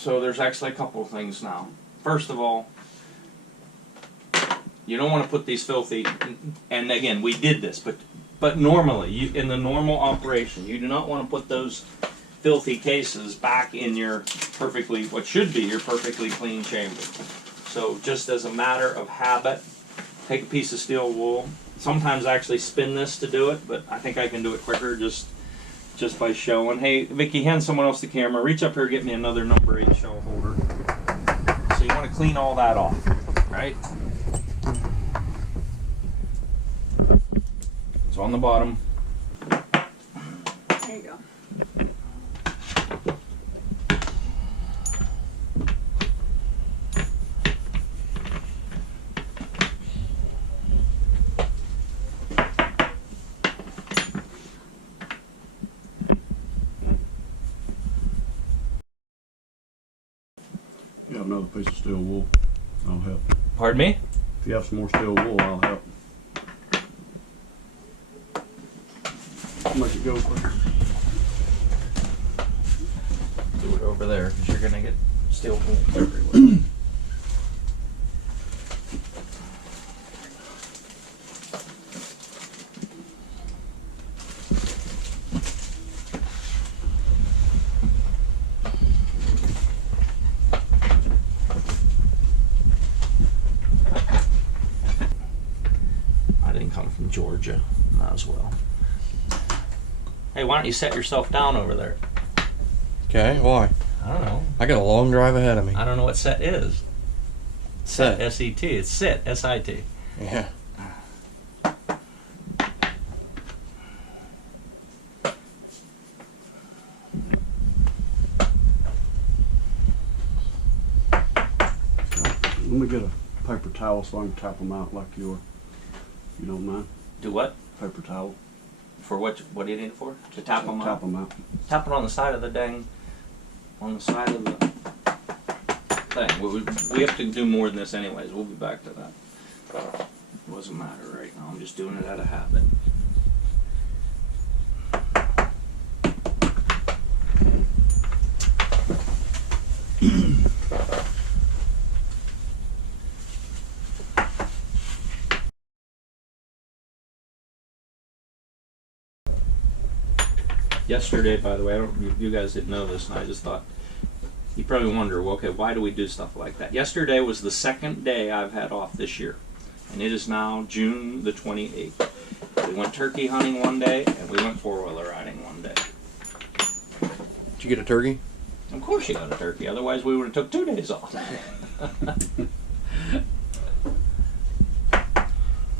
So there's actually a couple of things now. First of all, you don't want to put these filthy, and again, we did this, but normally, in the normal operation, you do not want to put those filthy cases back in your what should be your perfectly clean chamber. So just as a matter of habit, take a piece of steel wool. Sometimes I actually spin this to do it, but I think I can do it quicker just by showing. Hey, Vicki, hand someone else the camera. Reach up here, get me another number 8 shell holder. So you want to clean all that off, right? So on the bottom. There you go. You have another piece of steel wool, I'll help. Pardon me? If you have some more steel wool, I'll help. Make it go quicker. Do it over there, because you're going to get steel wool everywhere. I didn't come from Georgia, might as well. Hey, why don't you set yourself down over there? Okay, why? I don't know. I got a long drive ahead of me. I don't know what set is. Set. S-E-T. It's sit. S-I-T. Yeah. Let me get a paper towel so I can tap them out like you don't mind. Do what? Paper towel. For what do you need it for? To tap them Tap out? them out. Tap it on the side of the on the side of the thing. We have to do more than this anyways. We'll be back to that. It doesn't matter right now. I'm just doing it out of habit. Yesterday, by the way, you guys didn't know this, and I just thought, you probably wonder, well, okay, why do we do stuff like that? Yesterday was the second day I've had off this year, and it is now June the 28th. We went turkey hunting one day, and we went four-wheeler riding one day. Did you get a turkey? Of course you got a turkey, otherwise we would have took 2 days off.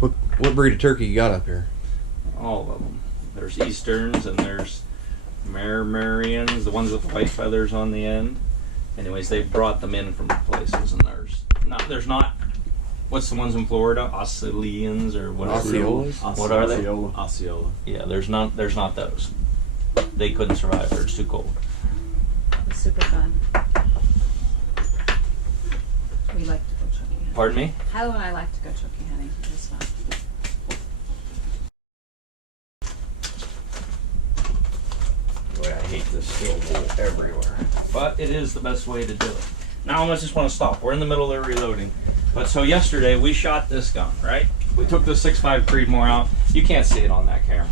What breed of turkey you got up here? All of them. There's Easterns, and there's Marmarians, the ones with the white feathers on the end. Anyways, they brought them in from places, and there's not. What's the ones in Florida? Osceolians or whatever. Osceolas? What are they? Osceola. Yeah, there's not those. They couldn't survive there. It's too cold. It's super fun. We like to go turkey hunting. Pardon me? Hal and I like to go turkey hunting. It's fun. Boy, I hate this steel wool everywhere. But it is the best way to do it. Now I just want to stop. We're in the middle of reloading. But so yesterday we shot this gun, right? We took the 6.5 Creedmoor out. You can't see it on that camera.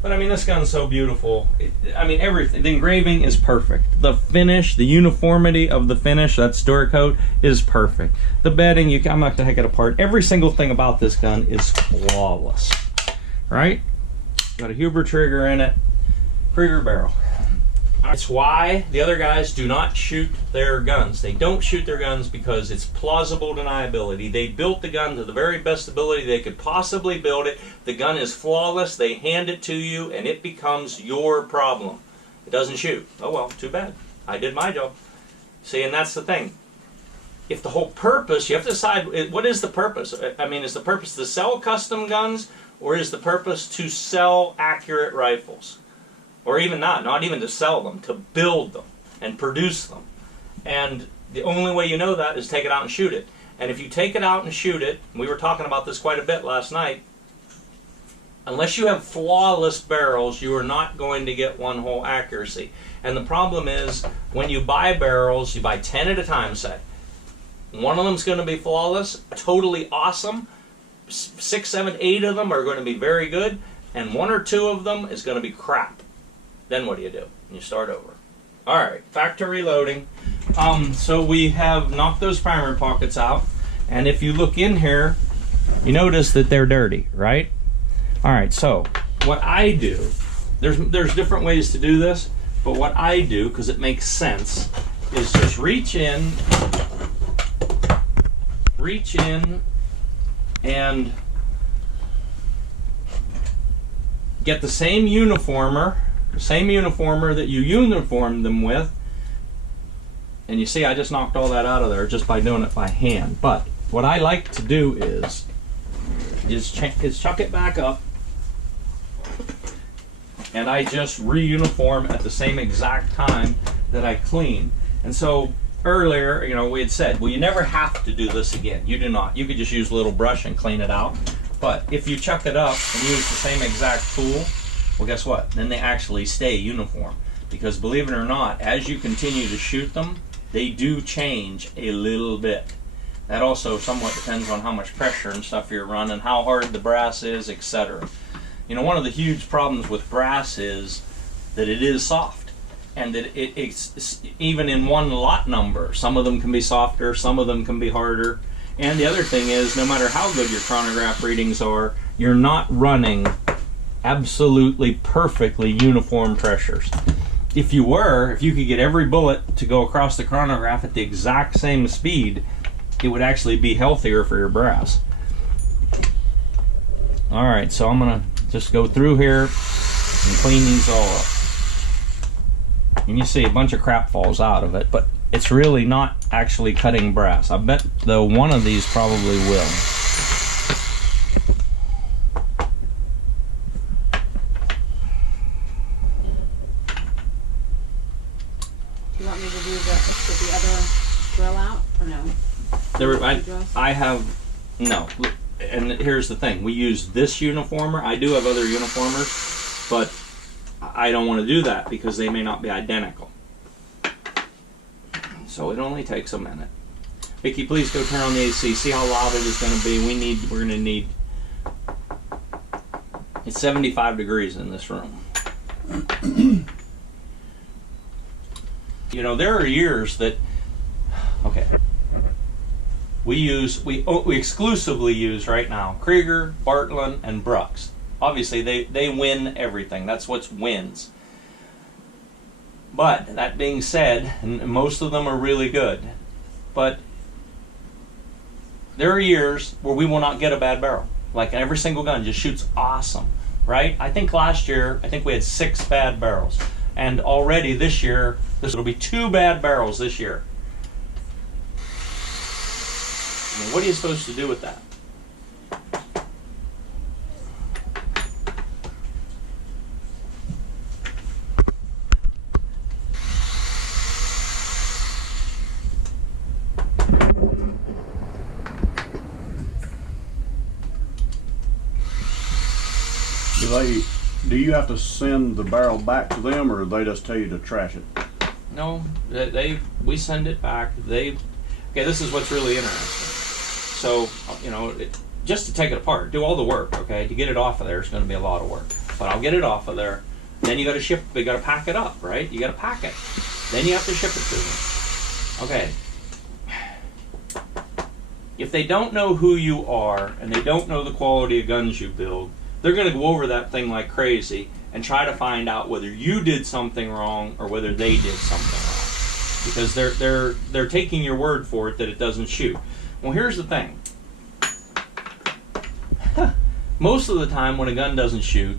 But I mean, this gun's so beautiful. I mean, everything. The engraving is perfect. The finish, the uniformity of the finish, that Duracoat, is perfect. The bedding, I'm not going to take it apart. Every single thing about this gun is flawless, right? Got a Huber trigger in it, Krieger barrel. It's why the other guys do not shoot their guns. They don't shoot their guns because it's plausible deniability. They built the gun to the very best ability they could possibly build it. The gun is flawless. They hand it to you, and it becomes your problem. It doesn't shoot. Oh well, too bad. I did my job. See, and that's the thing. If the whole purpose, you have to decide, what is the purpose? I mean, is the purpose to sell custom guns, or is the purpose to sell accurate rifles? Or even not even to sell them, to build them and produce them. And the only way you know that is take it out and shoot it. And if you take it out and shoot it, and we were talking about this quite a bit last night, unless you have flawless barrels, you are not going to get one hole accuracy. And the problem is, when you buy barrels, you buy 10 at a time, say. One of them's going to be flawless, totally awesome. 6, 7, 8 of them are going to be very good, and 1 or 2 of them is going to be crap. Then what do? You start over. All right, factory loading. So we have knocked those primer pockets out, and if you look in here, you notice that they're dirty, right? All right, so what I do, there's different ways to do this, but what I do, because it makes sense, is just reach in and get the same uniformer that you uniformed them with. And you see, I just knocked all that out of there just by doing it by hand. But what I like to do is chuck it back up, and I just re-uniform at the same exact time that I clean. And so earlier, you know, we had said, well, you never have to do this again. You do not. You could just use a little brush and clean it out. But if you chuck it up and use the same exact tool, well, guess what? Then they actually stay uniform. Because believe it or not, as you continue to shoot them, they do change a little bit. That also somewhat depends on how much pressure and stuff you're running, how hard the brass is, etc. You know, one of the huge problems with brass is that it is soft, and that it's even in one lot number. Some of them can be softer, some of them can be harder. And the other thing is, no matter how good your chronograph readings are, you're not running absolutely perfectly uniform pressures. If you could get every bullet to go across the chronograph at the exact same speed, it would actually be healthier for your brass. All right, so I'm gonna just go through here and clean these all up. And you see a bunch of crap falls out of it, but it's really not actually cutting brass. I bet though one of these probably will. Do you want me to do the other drill out, or no? I have, no. And here's the thing, we use this uniformer. I do have other uniformers, but I don't want to do that because they may not be identical. So it only takes a minute. Vicki, please go turn on the AC. See how loud it is going to be. We're going to need. It's 75 degrees in this room. You know, there are years that. Okay. We exclusively use right now Krieger, Bartlett, and Brooks. Obviously, they win everything. That's what wins. But that being said, and most of them are really good, but there are years where we will not get a bad barrel. Like every single gun just shoots awesome, right? I think last year, we had 6 bad barrels. And already this year, this will be 2 bad barrels this year. I mean, what are you supposed to do with that? Do you have to send the barrel back to them, or do they just tell you to trash it? No, we send it back. Okay, this is what's really interesting. So, you know, just to take it apart, do all the work, okay? To get it off of there is going to be a lot of work. But I'll get it off of there. Then you got to pack it up, right? You got to pack it. Then you have to ship it to them. Okay. If they don't know who you are and they don't know the quality of guns you build, they're going to go over that thing like crazy and try to find out whether you did something wrong or whether they did something wrong. Because they're taking your word for it that it doesn't shoot. Well, here's the thing. Most of the time when a gun doesn't shoot,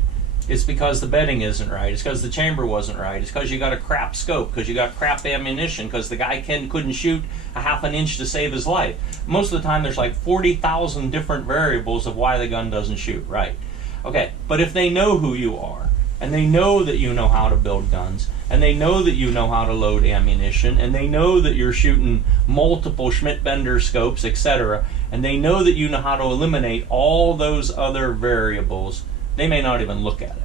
it's because the bedding isn't right. It's because the chamber wasn't right. It's because you got a crap scope, because you got crap ammunition, because the guy couldn't shoot a ½ an inch to save his life. Most of the time there's like 40,000 different variables of why the gun doesn't shoot right. Okay, but if they know who you are, and they know that you know how to build guns, and they know that you know how to load ammunition, and they know that you're shooting multiple Schmidt-Bender scopes, etc., and they know that you know how to eliminate all those other variables, they may not even look at it.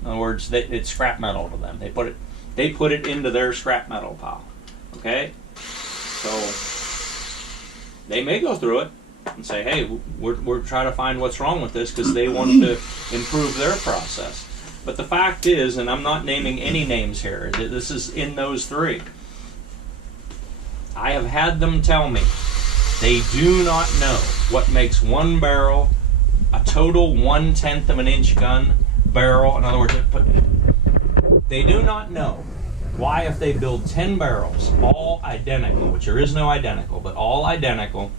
In other words, it's scrap metal to them. They put it into their scrap metal pile. Okay? So they may go through it and say, hey, we're trying to find what's wrong with this because they want to improve their process. But the fact is, and I'm not naming any names here, this is in those three. I have had them tell me they do not know what makes one barrel a total 1/10 of an inch gun barrel. In other words, they do not know why, if they build 10 barrels, all identical, which there is no identical, but all identical,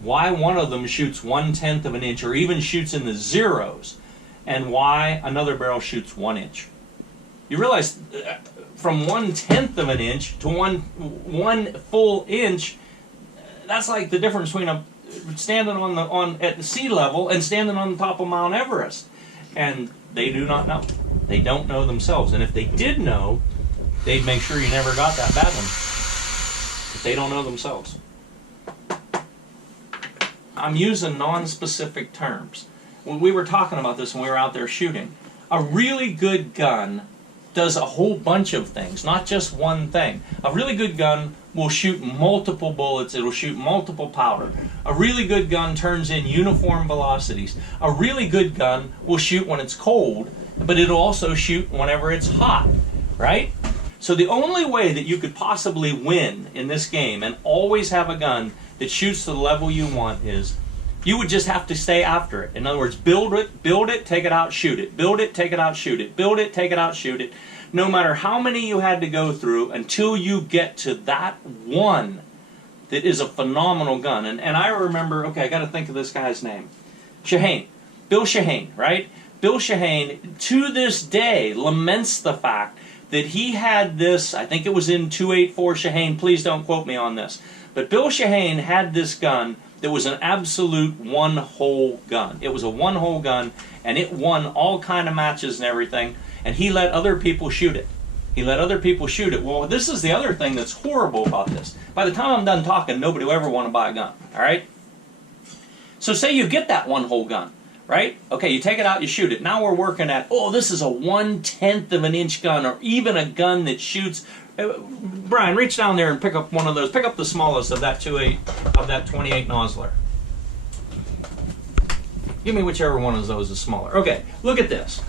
why one of them shoots 1/10 of an inch or even shoots in the zeros, and why another barrel shoots 1 inch. You realize from 1/10 of an inch to one full inch, that's like the difference between standing at the sea level and standing on the top of Mount Everest. And they do not know. They don't know themselves. And if they did know, they'd make sure you never got that bad one. But they don't know themselves. I'm using non-specific terms. When we were talking about this when we were out there shooting, a really good gun does a whole bunch of things, not just one thing. A really good gun will shoot multiple bullets, it'll shoot multiple powder. A really good gun turns in uniform velocities. A really good gun will shoot when it's cold, but it'll also shoot whenever it's hot, right? So the only way that you could possibly win in this game and always have a gun that shoots to the level you want is you would just have to stay after it. In other words, build it, take it out, shoot it. Build it, take it out, shoot it. Build it, take it out, shoot it. No matter how many you had to go through until you get to that one that is a phenomenal gun. And I remember, okay, I got to think of this guy's name. Shaheen. Bill Shaheen, right? Bill Shaheen, to this day, laments the fact that he had this, I think it was in 284 Shaheen, please don't quote me on this, but Bill Shaheen had this gun that was an absolute one-hole gun. It was a one-hole gun, and it won all kind of matches and everything, and he let other people shoot it. He let other people shoot it. Well, this is the other thing that's horrible about this. By the time I'm done talking, nobody will ever want to buy a gun, all right? So say you get that one-hole gun, right? Okay, you take it out, you shoot it. Now we're working at, oh, this is a 1/10 of an inch gun, or even a gun that shoots. Brian, reach down there and pick up one of those. Pick up the smallest of that 28 Nosler. Give me whichever one of those is smaller. Okay, look at this.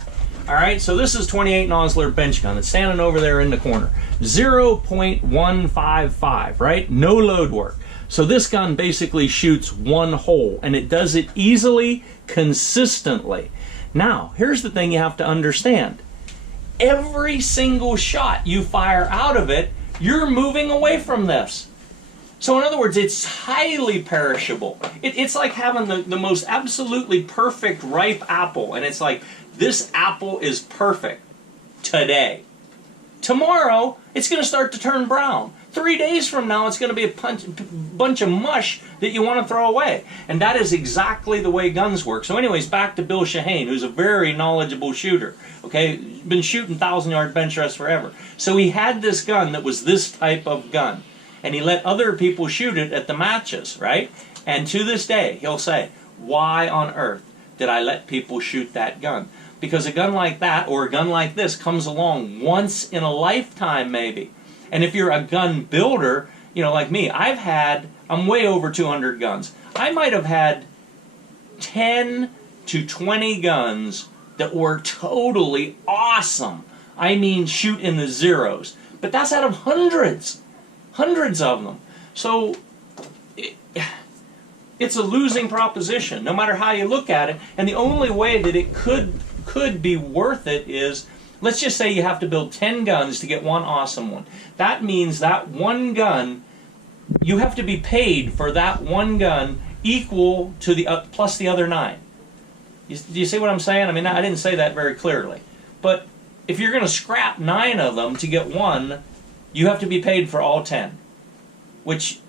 All right, so this is 28 Nosler bench gun. It's standing over there in the corner. 0.155, right? No load work. So this gun basically shoots one hole, and it does it easily, consistently. Now, here's the thing you have to understand. Every single shot you fire out of it, you're moving away from this. So in other words, it's highly perishable. It's like having the most absolutely perfect ripe apple, and it's like, this apple is perfect today. Tomorrow, it's going to start to turn brown. 3 days from now, it's going to be a bunch of mush that you want to throw away. And that is exactly the way guns work. So anyways, back to Bill Shaheen, who's a very knowledgeable shooter. Okay, been shooting 1,000-yard bench rests forever. So he had this gun that was this type of gun. And he let other people shoot it at the matches, right? And to this day, he'll say, why on earth did I let people shoot that gun? Because a gun like that, or a gun like this, comes along once in a lifetime, maybe. And if you're a gun builder, you know, like me, I'm way over 200 guns. I might have had 10 to 20 guns that were totally awesome. I mean, shoot in the zeros. But that's out of hundreds of them. So it's a losing proposition, no matter how you look at it. And the only way that it could be worth it is, let's just say you have to build 10 guns to get one awesome one. That means that one gun, you have to be paid for that one gun equal to the plus the other 9. Do you see what I'm saying? I mean, I didn't say that very clearly. But if you're going to scrap 9 of them to get one, you have to be paid for all 10. Which,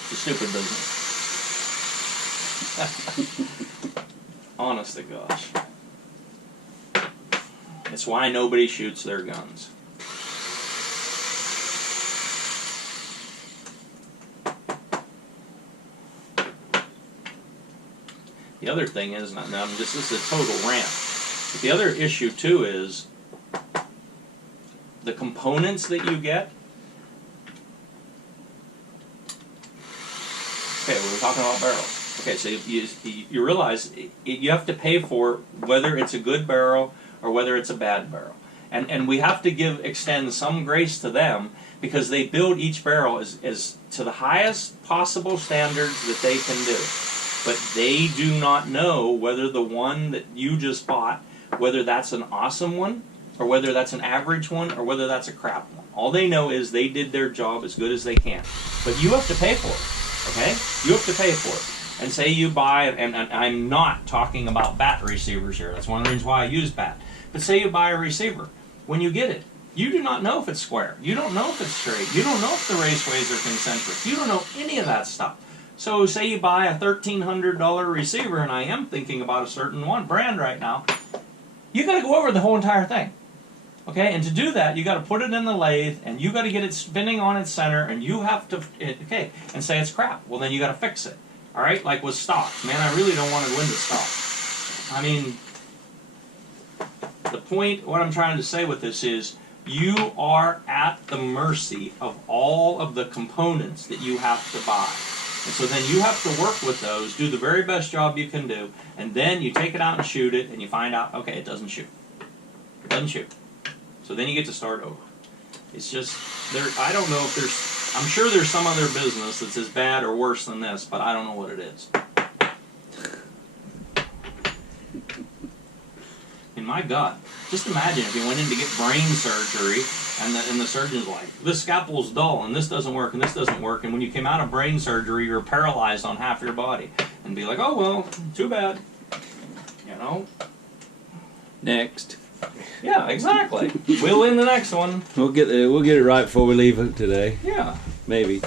it's a stupid business. Honest to gosh. It's why nobody shoots their guns. The other thing is, now this is a total rant, but the other issue too is the components that you get. Okay, we were talking about barrels. Okay, so you realize you have to pay for whether it's a good barrel or whether it's a bad barrel. And we have to extend some grace to them because they build each barrel as to the highest possible standards that they can do. But they do not know whether the one that you just bought, whether that's an awesome one, or whether that's an average one, or whether that's a crap one. All they know is they did their job as good as they can. But you have to pay for it, okay? You have to pay for it. And say you buy, and I'm not talking about bat receivers here. That's one of the reasons why I use bat. But say you buy a receiver. When you get it, you do not know if it's square. You don't know if it's straight. You don't know if the raceways are concentric. You don't know any of that stuff. So say you buy a $1,300 receiver, and I am thinking about a certain brand right now, you got to go over the whole entire thing. Okay, and to do that, you got to put it in the lathe, and you got to get it spinning on its center, and you have to, and say it's crap. Well, then you got to fix it. All right, like with stocks. Man, I really don't want to go into stocks. I mean, the point, what I'm trying to say with this is, you are at the mercy of all of the components that you have to buy. And so then you have to work with those, do the very best job you can do, and then you take it out and shoot it, and you find out, okay, it doesn't shoot. It doesn't shoot. So then you get to start over. It's just, I don't know if there's, I'm sure there's some other business that's as bad or worse than this, but I don't know what it is. And my God, just imagine if you went in to get brain surgery, and the surgeon's like, this scalpel's dull, and this doesn't work, and this doesn't work, and when you came out of brain surgery, you're paralyzed on half your body. And be like, oh, well, too bad. You know? Next. Yeah, exactly. We'll win the next one. We'll get it right before we leave today. Yeah. Maybe.